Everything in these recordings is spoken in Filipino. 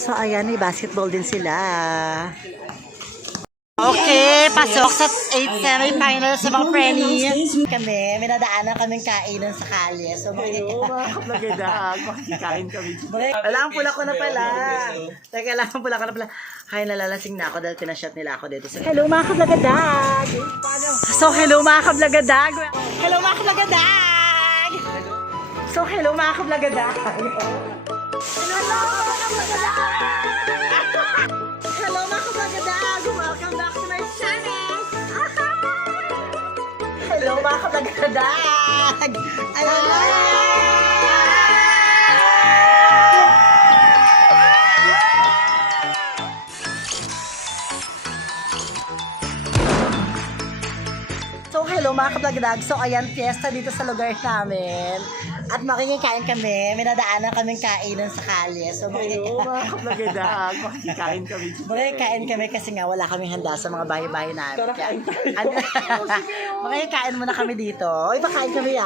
So, ayan, may basketball din sila. Okay, pasok sa 8 semifinals sa mga Frenny. Kami, may nadaanan kaming kainan sa kalye. So, mga kaplagadag, makikain kami. Alam, pula ko na pala. Teka lang, pula ko na pala. Ay, nalalasing na ako dahil pinashot nila ako dito. Hello mga kablagadag! So, hello mga kablagadag! Hello mga kablagadag! So, hello mga kablagadag! Hello mga kablagadag! Hello mga kablagadag! Welcome back to my channel! Hello mga kablagadag! So, hello mga kablagadag. So, ayan, fiesta dito sa lugar namin. At makikikain kami. May nadaanan kaming kainan sa kalye. So, mga kaplagadag, makikain kami. makikikain kami kasi nga wala kaming handa sa mga bahay-bahay namin. Makikikain muna kami dito. Uy, pakain kami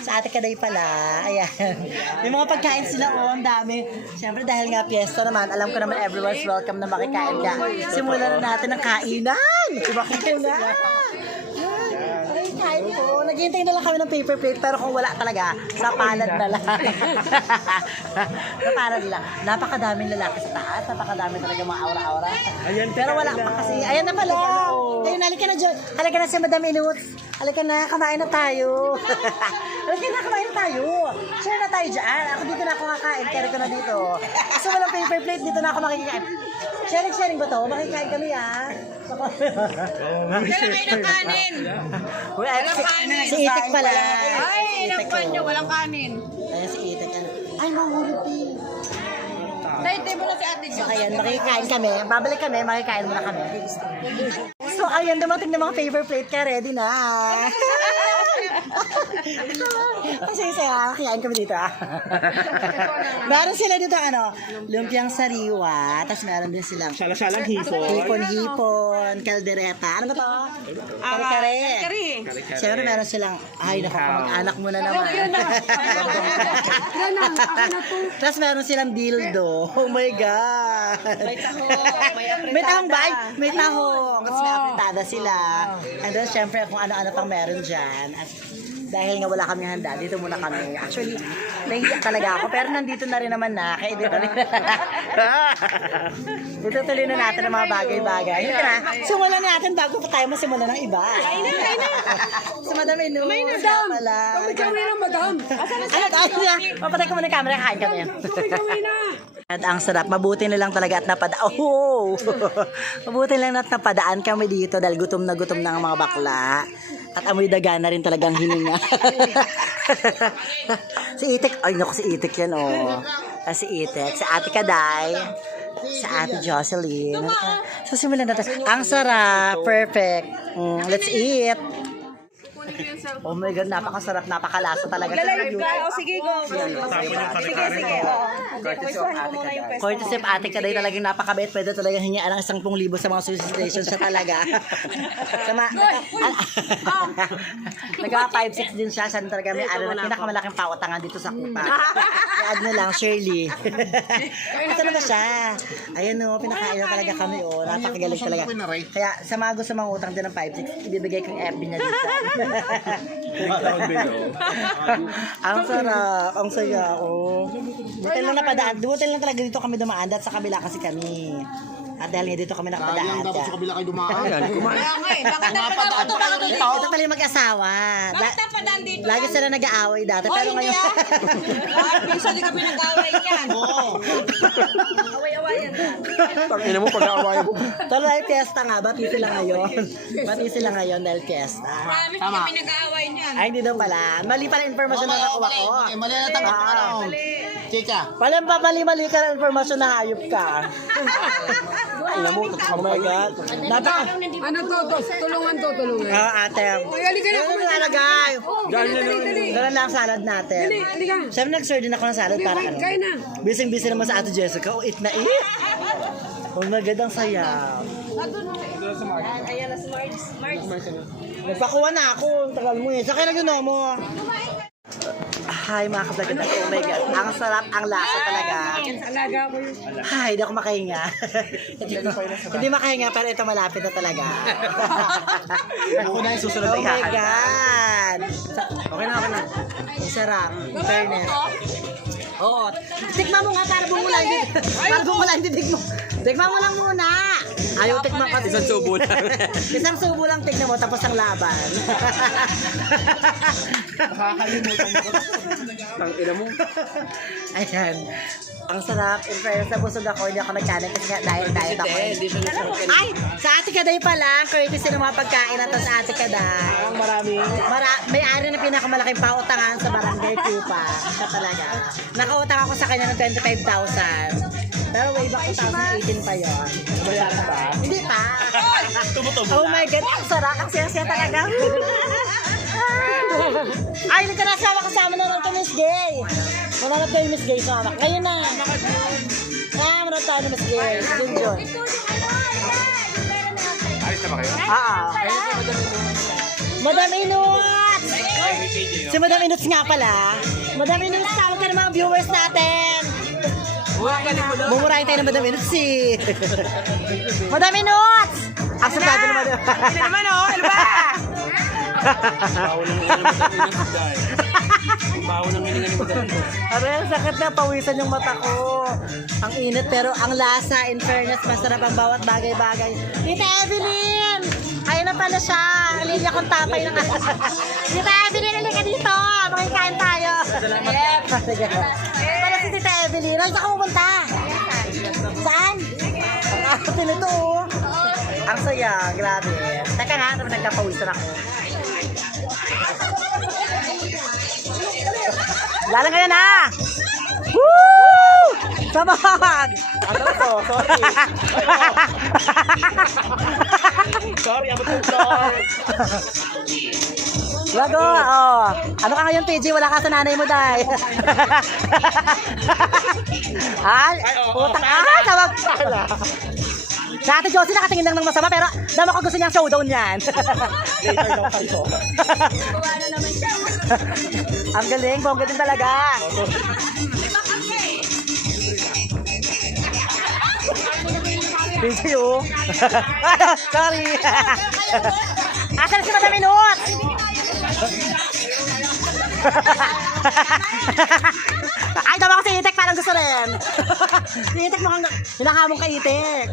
sa Ate Kaday pala. Ayan. May mga pagkain sila ang dami. Siyempre dahil nga fiesta naman, alam ko naman everyone's welcome na makikain ka. Simulan na natin ang kainan. Makikain na. Kain po. Naghihintay na lang kami ng paper plate pero kung wala talaga, sa palad na lang. Sa palad lang. Napakadaming lalaki sa taas. Napakadaming talaga mga aura-aura. Pero wala pa kasi. Ayan na pala. Ayun, halika na dyan. Halika na si Madam Inuts. Halika na, kamain na tayo. Halika na, kamain na tayo. Share na tayo dyan. Ako dito na ako kakain. Carry ko na dito. Kasi walang paper plate, dito na ako makikikain. Sharing ba to? Makikain kami Kailan kayo ng kanin? Walang kanin. Si Itik pala. Ay, inakpan nyo, walang kanin. Ayan si Itik. Ay, mahuripi. Dahil mo na si Ate So, Jo. ayan, makikain kami. Babalik kami, makikain muna kami. So, ayan, dumating na mga paper plate ka. Ready na. Kasi kakain kami dito Meron sila dito lumpiang sariwa, tapos meron din silang Salang hipon. hipon-hipon, kaldereta. Ano ba to? Kare-kare. Siyempre meron silang, ay naku, mag-anak mo na naman. Tapos meron silang dildo. Oh my God. May taho, may May tahong ba? May tahong. Tapos may apritada sila. And then, syempre, kung ano-ano pang meron dyan. At dahil nga wala kami handa, dito muna kami. Actually, nahiya talaga ako. Pero nandito na rin naman na. Kaya dito dito tuloy na natin ang mga bagay-bagay. Hindi na. Simulan natin bago pa tayo masimulan ng iba. Ay na. Si Madam Inu. May Madam. Kami na, Madam. Papatay ko muna yung camera. Kain kami. At ang sarap, mabuti na lang talaga at napadaan. Oh! Mabuti lang at napadaan kami dito dahil gutom na ang mga bakla. At amoy daga na rin talagang hininga. Si Itik, ay naku si Itik yan si Itik, si Ate Kaday, si Ate Jocelyn. So simulan natin. Ang sarap, perfect. Let's eat. Oh my God, napakasarap, napakalasa talaga. Lalive ka. O sige, go. Sige. Courtesy of Ate Kaday, talagang napakabait. Pwede talagang hingian ng 10,000 sa mga solicitations siya talaga. Nagawa 5-6 din siya. Siya talaga may pinakamalaking pautangan dito sa Kupa. I-add na lang, Shirley. Ito na ba siya? Ayan pinakain na talaga kami napakagaling talaga. Kaya sa mga gusto mga utang din ng 5-6, ibibigay ko yung FB niya dito. Ang sarap, ang saya Buti lang talaga dito kami dumaan at sa kabila kasi kami. At dahil nga dito kami nakapadaan. Dapat sa kabila kayo dumaan. Kaya nga bakit napadaan dito? Ito pala yung mag-asawa. Bakit napadaan dito? Lagi sila nag-aaway dati. Pero ngayon... Minsan di kami nag-away yan. Away-awayan ka. Tangina mo pag-aaway mo. Pero dahil fiesta nga, bati sila ngayon dahil fiesta. Promise di kami nag-away niyan. Ay, hindi daw pala. Mali pala informasyon na nakuha ko. Mali na tanggap ka na. Chika. Walang pa mali ka ng informasyon na hayop ka. Alam mo, oh my God. Ano to? Tulungan. Ate. Halika na, Nalagay. Dala lang salad natin. Siyempre nag-serve din ako ng salad para Kain na. Busy naman sa Ate Jessica. Eat na eat. Oh my God, ang saya. Ayan na, smart. Nagpakuha na ako. Ang tagal mo eh. Saka na ginawa mo. Hi mga kablagad, oh my God, ang sarap, ang lasa talaga. Alaga ko yun. Hi, hindi ako makahinga. Hindi makahinga, pero ito malapit na talaga. Ako na yung susunod Oh na my ihahanda. God! Okay na, okay na. Ang sarap, in fairness. Oo. Tikman mo nga para bumula hindi. Para bumula hindi tikmo. Tikman mo lang muna. Ayaw tikman kasi. Isang subo lang. Isang subo lang tikman mo tapos ang laban. Nakakalimutan mo. Tangina mo. Ayan. Ang sarap. In fairness, nabusog ako. Hindi ako nagkanin kasi nga diet ako. Ay! Sa Ate Kaday pa lang. Courtesy ng mga pagkain na to sa Ate Kaday. Ang marami. May-ari ng pinakamalaking pautangan sa Barangay Pupa. Siya talaga. Nakautang ako sa kanya ng 25,000. Pero way back 2018 pa yun. Bayaran ba? Hindi pa. Tumutubo Oh my God, ang sarap. Ang siya talaga. Ay, nagkanasawa kasama na lang ito, Miss Gay. Mananap kayo, Miss Gay, sumama. Ngayon na. Mananap tayo ni Miss Gay. Junjun. Ayos na ba kayo? Madam Inuts! Si Madam Inuts nga pala. Madam Inuts, tawag ka ng mga viewers natin. Mumurahin tayo ng Madam Inuts eh. Madam Inuts! Ang sarado ng Madam Inuts. naman oh, ano ba? Bawal ng hininga mo. Bawal ng hininga mo. Aray, ang sakit na. Pawisan yung mata ko. Ang init pero ang lasa, in fairness, masarap ang bawat bagay-bagay. Tita Evelyn! Ayun na pala siya. Ang linya kong tapay ng Tita Evelyn, halika dito. Makikain tayo. Sige. Pala si Tita Evelyn. Ay, saan ka pupunta? Saan? Ang ate nito, oh. Ang saya, grabe. Teka nga, nagkapawisan ako. Lalang ka na! Woo! Sabag! Ano to? Sorry. Sorry, I'm too sorry. Lago, oh. Ano ka ngayon, PG? Wala ka sa nanay mo, day. Ay, utang. Tawag. Sa Ate Josie nakatingin lang ng masama, pero dama ko gusto niyang showdown yan. Later daw kayo. Ang galing, bongga din talaga. PG, oh. Sorry. Asan si Madam Inot? Ay, tama ko si Itek, parang gusto rin. Si Itek mukhang hinahamong kay Itek.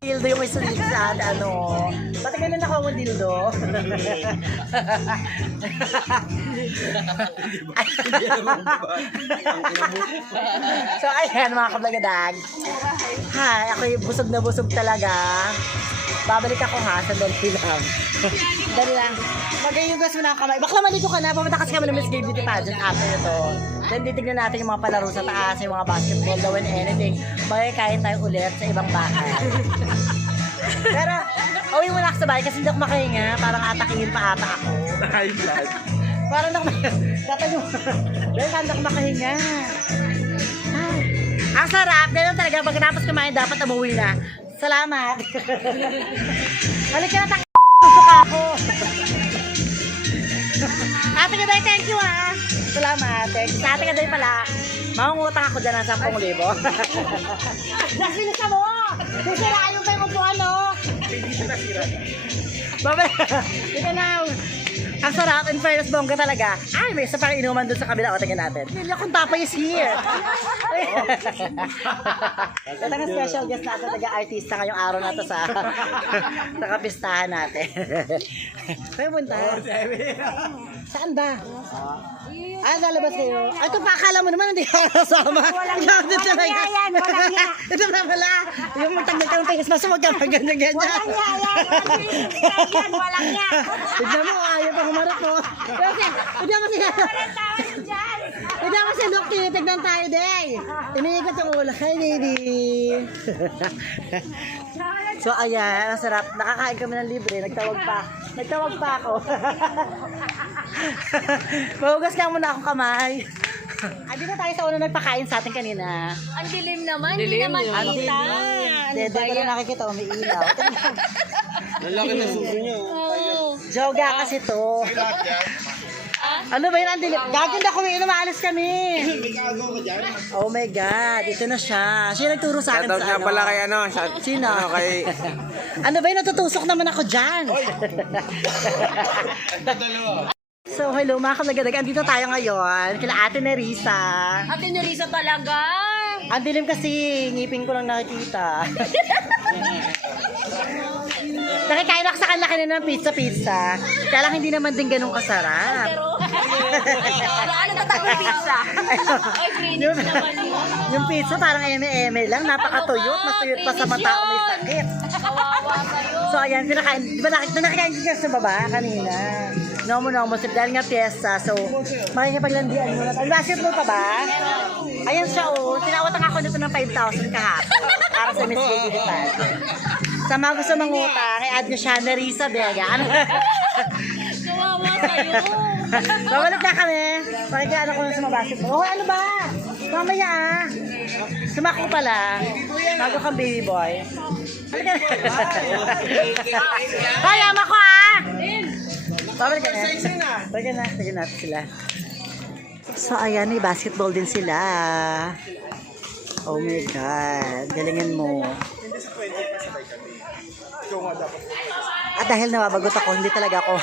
Dildo yung isa sa ano. Pati ganun ako ang dildo. So, ayan mga kablagadag. Hi, ako'y busog na busog talaga. Babalik ako ha, sandali lang. Dali lang. Magayugas mo na ang kamay. Bakla maligo ka na. Pumunta kasi kami ng Miss Gay Beauty Pageant after ito. Then titignan natin yung mga palaro sa taas, yung mga basketball, daw and anything. Magkakain tayo ulit sa ibang bahay. Pero, uwi muna ako sa bahay kasi hindi ako makahinga. Parang atakingin pa ata ako. High blood. Parang tatayo. Dahil hindi ako makahinga. Ay, ang sarap. Ganun talaga. Pagkatapos kumain, dapat umuwi na. Salamat. Halika na, suka ako. Ate Kaday, thank you ha. Salamat. Thank you. Sa Ate Kaday pala, mangungutang ako dyan ng 10,000. Nasilisa mo! Sisirain mo pa yung upuan, no? Babay. Ika na. Ang sarap, in fairness, bongga talaga. Ay, may isa pang inuman dun sa kabila. O, tingnan natin. Hindi akong tapay is here. Ito nga special guest natin, taga-artista ngayong araw na to sa kapistahan natin. Kaya punta. Saan ba? Ah, lalabas kayo. Ito pa, akala mo naman hindi ka kasama. Walang yan, walang yan. Ito na pala. Yung magtagdag ka ng face mask, huwag ka mag-ganyan-ganyan. Walang yan, walang yan. Tignan mo, ayaw pa humarap mo. Tignan mo siya. Tignan mo si Dokti, tignan tayo, day. Iniikot yung ulo. Hi, baby. So, ayan, ang sarap. Nakakain kami ng libre. Nagtawag pa ako. Mahugas lang muna akong kamay. Ay, dito tayo sa una nagpakain sa atin kanina. Ang dilim naman, hindi naman kita. Dede ko na nakikita, umiilaw. Lalaki na suso niyo. Joga kasi to. Ano ba yun? Ang dilim. Gaganda kami, maalis kami. Oh my God, ito na siya. Siya nagturo sa akin sa ano. pala kay ano, Sino? kay... Ano ba yun? Natutusok naman ako dyan. So, hello mga kalagadag. Andito tayo ngayon. Kila Ate Nerissa. Ate Nerissa talaga. Ang dilim kasi, ngipin ko lang nakikita. Nakikain ako sa kanila kanina ng pizza. Kaya lang hindi naman din ganun kasarap. Ano tatawag pizza? Ay, yung, Greenwich naman yun. yung pizza parang eme-eme lang. Napakatuyot. Mas tuyot pa sa mata ko may sakit. Kawawa kayo. So, ayan. Pinakain. Di ba nakikain ko sa baba kanina? No, dahil nga piyesta. So, makikipaglandian mo na. Ang basketball pa ba? Ayan siya, oh. Tinawatan ako nito ng 5,000 kahapon. Para sa Miss Baby Pageant. Sa mga gusto mangutang, i-add nyo siya, Nerissa Vega. Ano? Kawawa kayo. Babalik na kami. Pakikiano ko na sa mga basketball. Oh, ano ba? Mamaya ah. Sumako pala. Bago kang baby boy. Halika na. Hoy, ama ko ah! Babalik ka na. Halika na. Halika natin sila. So, ayan, may basketball din sila. Oh my God. Galingan mo. At dahil nababagot ako, hindi talaga ako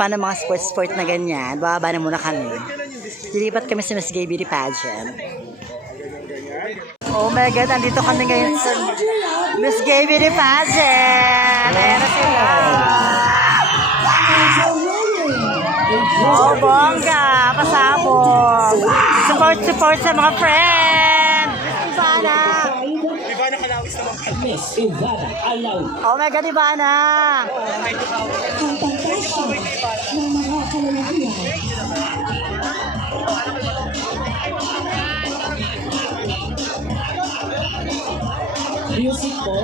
paano mga sport na ganyan. Bababa na muna kami. Dilipat kami sa Miss Gay Beauty Pageant. Oh my God, andito kami ngayon sa Miss Gay Beauty Pageant. Ayan na sila. Oh, bongga. Pasabog. Support sa mga friend. Miss Ivana. Oh my God, Ivana! Ang pagkasya ng mga kalalakihan. Music po.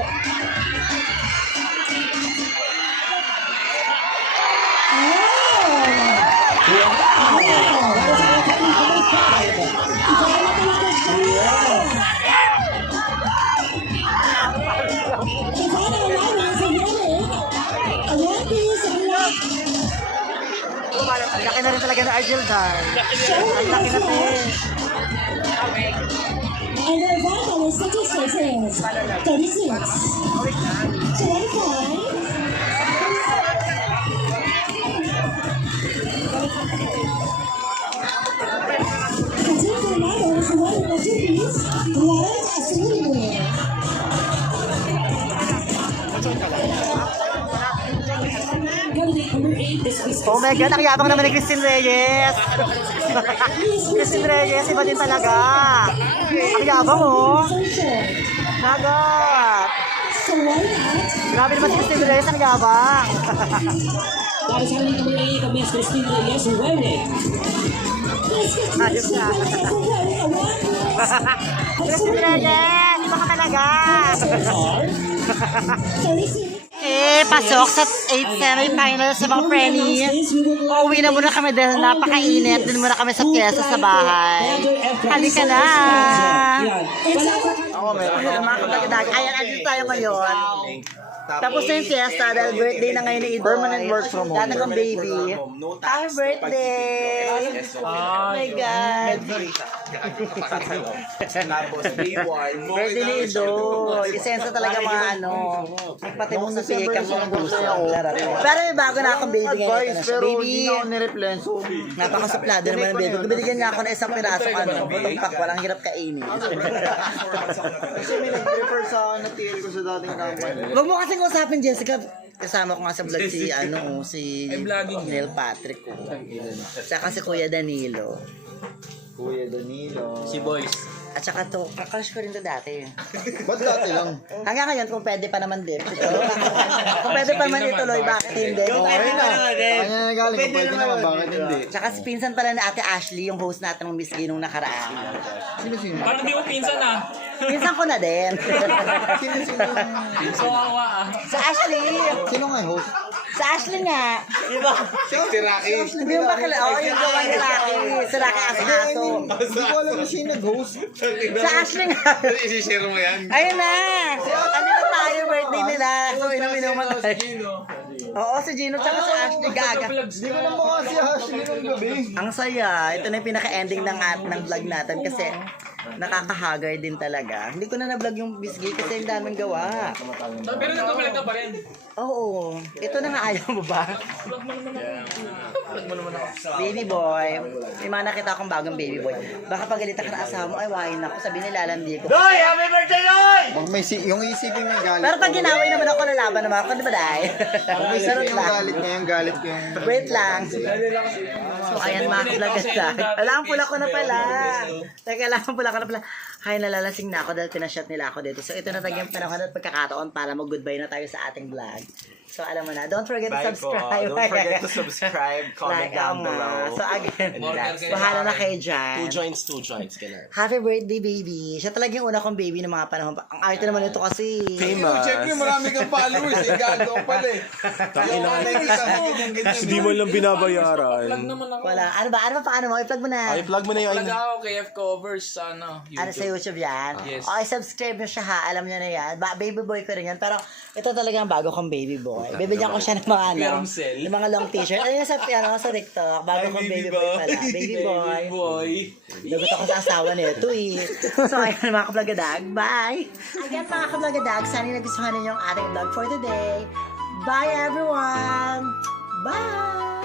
Ang laki na rin talaga na Argel Dar. Ang laki na rin. And the Ivana statistics is 36, 25, Katika Ivana is one of the two right as a winner. Oh my God, ang yabang naman ni Christine Reyes. Christine Reyes, iba din talaga. Ang yabang oh. Nagot. So why not? Grabe naman si Christine Reyes, ang yabang. Let's get Christine Reyes Ayos na. Christine Reyes, iba ka talaga. 36. Pasok sa 8 semi-finals sa mga Frenny. Uuwi na muna kami dahil napakainit. Doon muna kami sa pyesa sa bahay. Halika na! Oo, meron mga kapag-dag. Ayan, andito tayo ngayon. Tapos na yung fiesta dahil birthday na ngayon ni Idoy. Permanent work from home. Datang ang baby. Happy birthday! Oh my God! Birthday ni Idoy. Isensa talaga mga ano. Nagpatibok sa pika mo ng gusto. Pero may bago na akong baby ngayon. Advice, pero Baby, hindi na ako nireplen. So, napakasuplado naman ang baby. Binigyan niya ako ng isang pirasong ano. Butong pak, walang hirap kainin. kasi may nag-refer sa natiri ko sa dating company. Huwag mo kasing usapin, Jessica. Kasama ko nga sa vlog si, si Neil Patrick ko. Saka si Kuya Danilo. Kuya Danilo. Si Boys. At saka to, kakrush ko rin to dati. Ba't dati lang? Hanggang ngayon, kung pwede pa naman din. Kung pwede pa naman ituloy, bakit hindi? Ayun na. Kanya na galing. Kung pwede naman, bakit hindi? Tsaka si pinsan pala na Ate Ashley, yung host natin ng Miss Gay nung nakaraan. Sino? Parang di mo pinsan ah. Pinsan ko na din. Sino? Kawawa ah. Sa Ashley. Sino nga yung host? Sa Ashley nga. Diba? Si Rocky. Hindi mo ba kilala? Oo, yung gawa ni Rocky. Si Rocky Asahaso. Hindi ko alam kung sino nag-host. Sa Ashley nga. Isi-share mo yan. Ayun na. Ano na tayo, birthday nila. So, inom-inuman tayo. Oo, si Gino tsaka si Ashley Gaga. Hindi ko na mukha si Ashley ng gabi. Ang saya. Ito na yung pinaka-ending ng vlog natin kasi nakakahagar din talaga. Hindi ko na na-vlog yung bisgay kasi yung daming gawa. Pero nagkabalag ka pa rin. Oo. Ito na nga ayaw mo ba? Baby boy. May mga nakita akong bagong baby boy. Baka pagalitan ka na asawa mo, ay wahin ako. Sabi nila, lalandi ko. Huwag may yung isipin may galit. Pero pag ginaway naman ako, lalaban naman ako, di ba dahil? Huwag may Sarot isipin yung lang. galit niya, yung galit ko yung... Wait lang. So, ayan mga kablagastag. Wala, ang pula ko na pala. Teka lang, ang pula ko na pala. Hay, nalalasing na ako dahil pinashot nila ako dito. So, ito na talagang panahon at pagkakataon para mag-goodbye na tayo sa ating vlog. So, alam mo na. Don't forget to subscribe. Don't forget to subscribe, comment down oo nga. below. So, again, that's bahala na kayo dyan. 2 joints ka na. Happy birthday, baby. Siya talaga yung una kong baby ng mga panahon. Ang arte naman ito kasi. Famous. Siyempre, marami kang followers. Eh, gago pala eh. Tangina ka. Ganyan-ganyan. Hindi mo lang binabayaran. Wala. Ano ba? Paano mo? I-plug mo na. Ay, plug mo na yung Talaga ako KF covers sa Ano sa YouTube yan? Yes. Okay, subscribe nyo siya ha. Alam nyo na yan. Baby boy ko rin yan. Pero ito talaga ang bago kong baby boy. Bibigyan ko siya ng mga Perumsel. ng mga long t-shirt. Ano yung sa TikTok? Bago kong baby boy pala. Baby boy. boy. Lagot ako sa asawa nito eh. So ayun mga kablagadag. Bye! Again mga kablagadag, sana nagustuhan ninyo ang ating vlog for today. Bye everyone! Bye!